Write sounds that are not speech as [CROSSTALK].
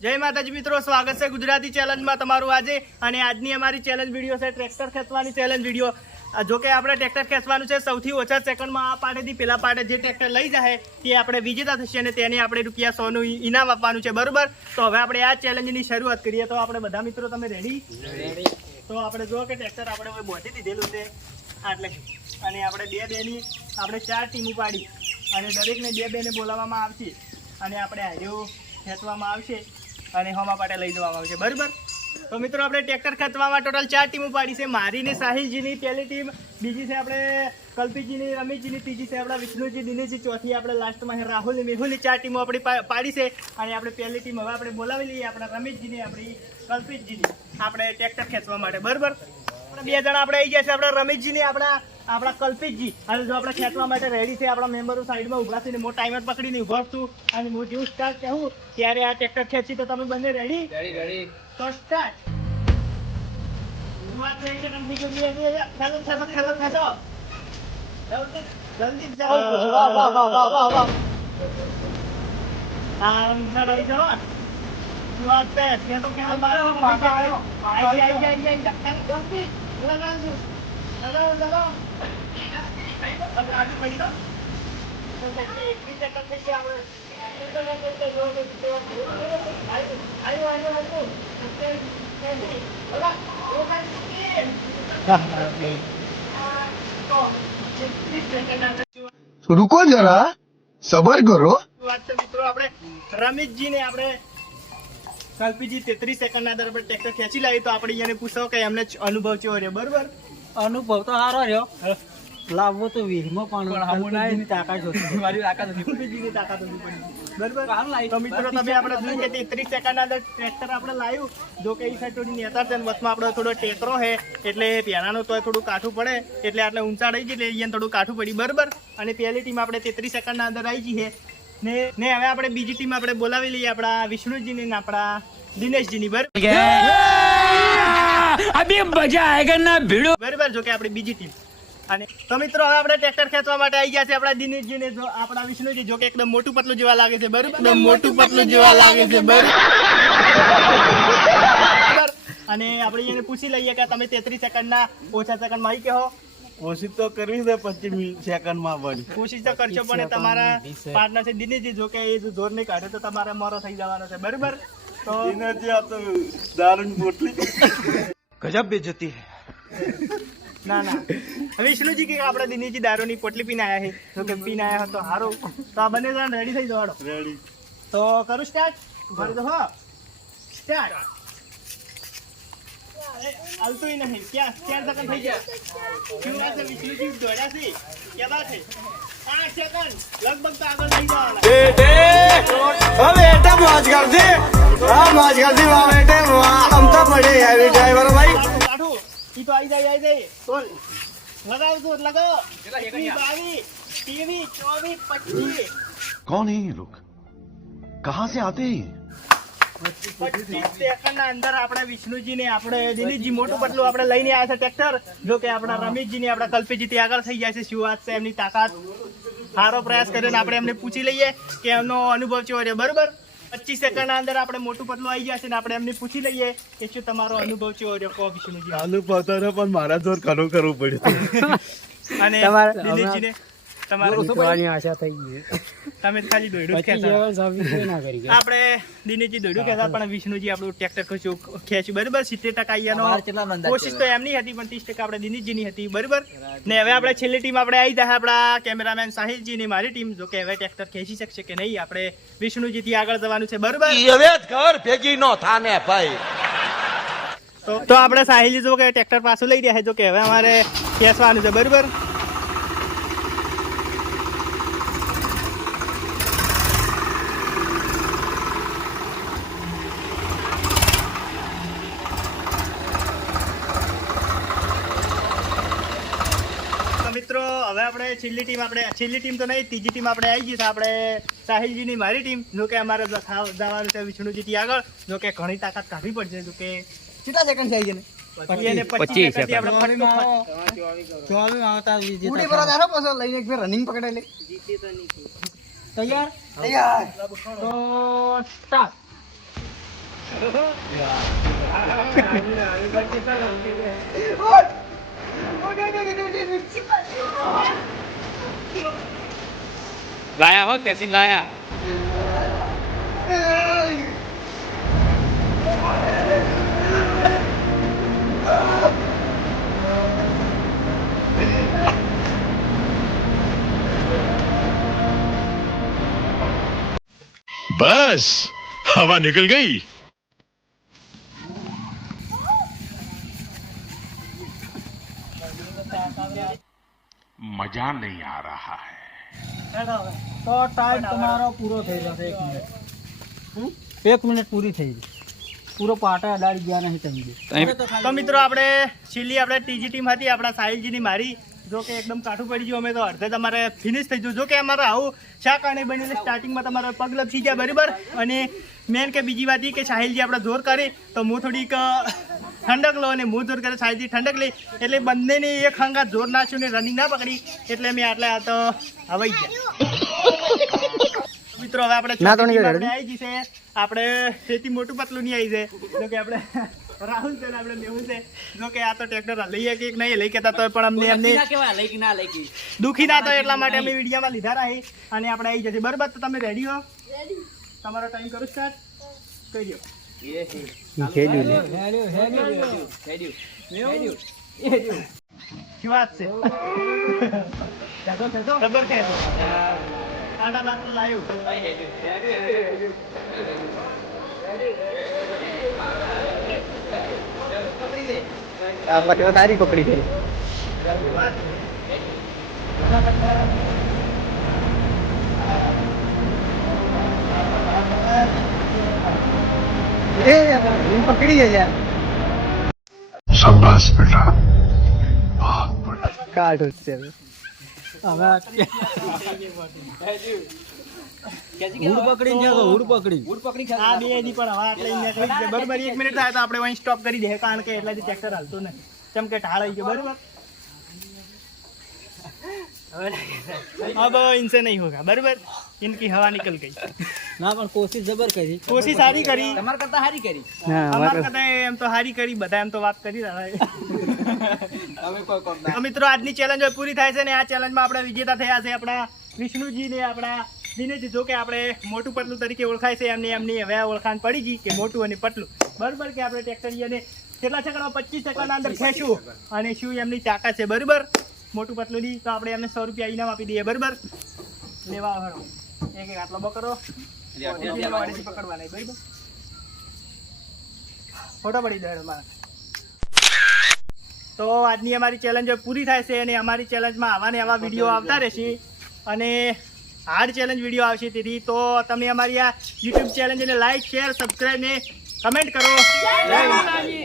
જય માતાજી મિત્રો સ્વાગત છે ગુજરાતી ચેલેન્જમાં તમારું આજે. અને આજની અમારી ચેલેન્જ વીડિયો છે ટ્રેક્ટર ખેંચવાની ચેલેન્જ વીડિયો જો કે આપણે ટ્રેક્ટર ખેંચવાનું છે સૌથી ઓછા સેકન્ડમાં આ પાડેથી પેલા પાડે જે ટ્રેક્ટર લઈ જાય તે આપણે વિજેતા થશે અને તેને આપણે રૂપિયા સોનું ઇનામ આપવાનું છે બરોબર? તો હવે આપણે આ ચેલેન્જની શરૂઆત કરીએ. તો આપણે બધા મિત્રો તમે રેડી તો આપણે જો કે ટ્રેક્ટર આપણે હવે બોધી દીધેલું છે આટલે. અને આપણે બે બેની આપણે ચાર ટીમો પાડી અને દરેકને બે બેને બોલાવવામાં આવશે. અને આપણે હાર્યો ખેંચવામાં આવશે. અને હોમા પાટે લઈ જવામાં આવશે બરાબર? તો મિત્રો, આપણે ટ્રેક્ટર ખેંચવામાં ટોટલ ચાર ટીમો પાડી છે. મારી ને સાહિલજીની પહેલી ટીમ બીજી છે આપણે કલ્પીજીની, રમીજીની, ત્રીજી છે આપણા વિષ્ણુજી, દિનેશજી, ચોથી આપણે લાસ્ટમાં છે રાહુલ મેહુલની. ચાર ટીમો આપણી પાડી છે. અને આપણે પહેલી ટીમ હવે આપણે બોલાવી લઈએ આપણા રમેશજીની આપણી કલ્પિતજીની આપણે ટ્રેક્ટર ખેંચવા માટે. બરાબર? બે જણા આપણે આવી ગયા છે આપણા રમેશજી ને આપણા આપણા કલ્પિતજી. અને જો આપણે ખેંચવા માટે રેડી છે આપણા મેમ્બરો સાઈડમાં ઊભા છે ને હું ટાઈમર પકડીને ઊભો છું અને હું જેવું સ્ટાર્ટ કહું ત્યારે આ ટ્રેક્ટર ખેંચી તો તમે બંને રેડી તો સ્ટાર્ટ જલ્દી જાઓ. વાહ વાહ વાહ વાહ વાહ આમ ચડાઈ જાઓ. રૂકો જરા સબર કરો. વાત છે મિત્રો આપણે રમેશજી ને આપણે કલ્પીજી તેત્રીસ સેકન્ડ ના દર પર ટ્રેક્ટર ખેંચી લાવી તો આપણે એને પૂછો કે એમને અનુભવ કેવો રહ્યો? બરોબર? અનુભવ તો સારો રહ્યો. લાવવો તો વીરમો પણ તાકાત હતી મારી તાકાત હતી કલ્પીજીની તાકાત હતી. બરોબર? લાવ્યું. તો મિત્રો તમે આપણે જોયું કે તેત્રીસ સેકન્ડ ના અંદર ટ્રેક્ટર આપણે લાવ્યું જો કે એ સાઈડ થોડી નેતા છે વચમાં આપણો થોડો ટેકરો છે એટલે પહેલાનું તો થોડું કાઠું પડે એટલે આટલે ઊંચા રહી એટલે અહીંયા થોડું કાઠું પડી. બરોબર? અને પહેલી ટીમ આપણે તેત્રીસ સેકન્ડના અંદર આવી જઈએ ને ને હવે આપણે બીજી ટીમ આપણે બોલાવી લઈએ આપણા વિષ્ણુજીની ને આપણા દિનેશજીની. બરાબર? બરાબર જો કે આપણી બીજી ટીમ અને તો મિત્રો હવે આપણે ટ્રેક્ટર ખેંચવા માટે આવી ગયા છે આપણા દિનેશજીને જો આપણા વિષ્ણુજી જો કે એકદમ મોટું પતલું જેવા લાગે છે બરાબર? મોટું પતલું જેવા લાગે છે બરાબર? અને આપણે એને પૂછી લઈએ કે તમે તેત્રીસ સેકન્ડના ઓછા સેકન્ડમાં આવી કહો કોશિશ તો કરવી છે પચીસ સેકન્ડમાં પણ કોશિશ તો કરશો પણ તમારા પાર્ટનર છે દિનેશજી જો કે એ જો જોર નહીં કાઢે તો તમારે મારો થઈ જવાનો છે. બરાબર? તો દિનેશજી આ તો દારૂણ બોટલી. ગજબ બેજતી હે. ના ના. હવે વિષ્ણુજી કે આપણા દિનેશજી દારૂની પોટલી પીને આયા હે. તો કે પીને આયા હતો હારો. તો આ બંને જણ રેડી થઈ જવાડો. રેડી તો કરું સ્ટાર્ટ ભરી દો સ્ટાર્ટ હાલતું નહીં ક્યાં ચાર સેકન્ડ થઈ ગયા શું વાત છે વિષ્ણુજી દોડ્યા છે કેવા છે પાંચ સેકન્ડ લગભગ તો આગળ થઈ જવાના બેટા મોજ કરતી હા મોજ કરતી વાહ બેટે વાહ આમ તો પડે આવી ડ્રાઈવર ભાઈ કાઢું કાઢું ઈ તો આઈ જાય આઈ જાય બોલ લગાવ તું લગાવો એકવીસ, બાવીસ ત્રેવીસ ચોવીસ પચીસ कौन है ये लोग कहाँ से आते हैं ये? પચીસ સેકન્ડના અંદર આપણે વિષ્ણુજીને આપણે દિલીપજી મોટું પતલું આપણે લઈને આવ્યા છે ટ્રેક્ટર. જો કે આપણા રમેશજીની આપણા કલ્પેજીથી આગળ થઈ જાય છે. શું વાત છે? એમની તાકાત. સારો પ્રયાસ કર્યો આપણે એમને પૂછી લઈએ કે એમનો અનુભવ કેવો રહ્યો. બરોબર? પચીસ સેકન્ડના અંદર આપણે મોટું પતલું આવી જાય છે ને આપણે એમને પૂછી લઈએ કે શું તમારો અનુભવ છે વિષ્ણુજી. પણ મારા જોર ઘણું કરવું પડ્યું. અને દિલીપજીને તમારે આશા થઈ ગઈ તમે ખાલી દોડ્યું કહેતા. જેવા સાબિત કોઈ ના કરી ગયા આપણે દિનેશજી દોડ્યું કહેતા પણ વિષ્ણુજી આપણું ટ્રેક્ટર ખેંચ્યું ખેંચ્યું. બરાબર? સિત્તેર ટકા અહીંયાનો કોશિશ તો એમની હતી પણ ત્રીસ ટકા આપણે દિનેશજીની હતી. બરાબર? ને હવે આપણે છેલ્લી ટીમ આપણે આવી જાય આપણા કેમેરામેન સાહિલજી ની મારી ટીમ જો કે હવે ટ્રેક્ટર ખેંચી શકશે કે નહીં આપણે વિષ્ણુજી થી આગળ જવાનું છે. બરાબર? હવે ઘર ભેગી નો થાને ભાઈ. તો તો આપણે સાહિલજી જો કે ટ્રેક્ટર પાછું લઈ રહ્યા છે જો કે હવે અમારે ખેંચવાનું છે. બરાબર તો મિત્રો હવે આપણે છેલ્લી ટીમ આપણે છેલ્લી ટીમ તો નહીં ત્રીજી ટીમ આપણે આવી ગઈ છે આપણે સાહિલજીની મારી ટીમ જો કે અમારે જવાનું છે વિષ્ણુજીથી આગળ જો કે ઘણી તાકાત કાઢવી પડશે જો કે કેટલા સેકન્ડ થઈ પકડે તૈયાર તૈયાર તો start. લાયા હો તેસી લાયા બસ હવા નીકળ ગઈ મજા નહીં આ રહા હે તો ટાઈમ તમારો પૂરો થઈ જશે એક મિનિટ. એક મિનિટ પૂરી થઈ ગઈ. પૂરો પાટા અડાડી ગયા નહીં તમે. તો મિત્રો આપણે છેલ્લી આપણે ટીજી ટીમ હતી આપણા સાહિલજીની મારી જોકે એકદમ કાઠું પડી ગયું અમે તો અડધે તમારે ફિનિશ થઈ ગયું. જો કે અમારે આવું શા કારણે બનેલું સ્ટાર્ટિંગમાં તમારે પગ લપસી ગયા બરાબર? અને મેન કે બીજી વાત એ કે સાહિલજી આપણે જોર કરી તો હું થોડીક ઠંડક લો અને મૂળ જોર કરે સાહિલજી ઠંડક લઈ એટલે બંનેની એક હંગાત જોર નાખ્યું ને રનિંગ ના પકડી. એટલે મેં આટલે આ તો હવાઈ ગયા. મિત્રો હવે આપણે આવી ગઈ છે. આપણે ખેતી મોટું પતલું નહીં આવી છે. જો કે આપણે [LAUGHS] રાહુલ છે આપણે મેહુલ છે. જો કે આ તો ટ્રેક્ટર લઈએ કે નહીં લઈ કેતા તો પણ અમને અમને દુખી ના થાય એટલા માટે અમે વિડીયોમાં લીધા રહી. અને આપણે આવી જશે. બરાબર તો તમે રેડી હો? તમારો ટાઈમ કરું સ્ટાર્ટ કહી દો લાયો સારી પકડી છે. એ પકડી જાય પણ બરોબર એક મિનિટ થાય તો આપણે અહીં સ્ટોપ કરી દે કારણ કે એટલાથી ટ્રેક્ટર હાલતું નથી. કેમ કે ઢાળ આવી ગયો બરોબર? अब इनसे नहीं होगा बराबर इनकी हवा निकल गई ના પણ કોશિશ જબર કરી कोशिश सारी करी તમારા કરતા હારી કરી અમારા કરતા એમ તો હારી કરી બધા એમ તો વાત કરી રહ્યા છે. [LAUGHS] તો મિત્રો આજની ચેલેન્જ પૂરી થાય છે ને આ ચેલેન્જમાં આપણે વિજેતા થયા છે આપણા વિષ્ણુજી ને આપણા દિનેશજી જો કે આપણે મોટું પતલું તરીકે ઓળખાય છે એમની એમની હવે આ ઓળખાણ પડી ગઈ કે મોટું અને પતલું બરોબર કે આપણે ટ્રેક્ટરીઓને કેટલા સેકન્ડમાં પચીસ સેકન્ડના અંદર ખેંચવું અને શું એમની તાકાત છે બરોબર મોટું પતલું દી તો આપણે એમને સો રૂપિયા ઇનામ આપી દઈએ બરાબર? લેવા હળો એક એક આટલો બકરો. બરોબર? ફોટો પડી જાય મારા તો આજની અમારી ચેલેન્જ પૂરી થાય છે અને અમારી ચેલેન્જમાં આવા ને આવા વીડિયો આવતા રહેશે. અને હાર્ડ ચેલેન્જ વીડિયો આવશે તેથી તો તમે અમારી આ યુટ્યુબ ચેલેન્જને લાઈક શેર સબસ્ક્રાઈબ ને કમેન્ટ કરો. જય માતાજી.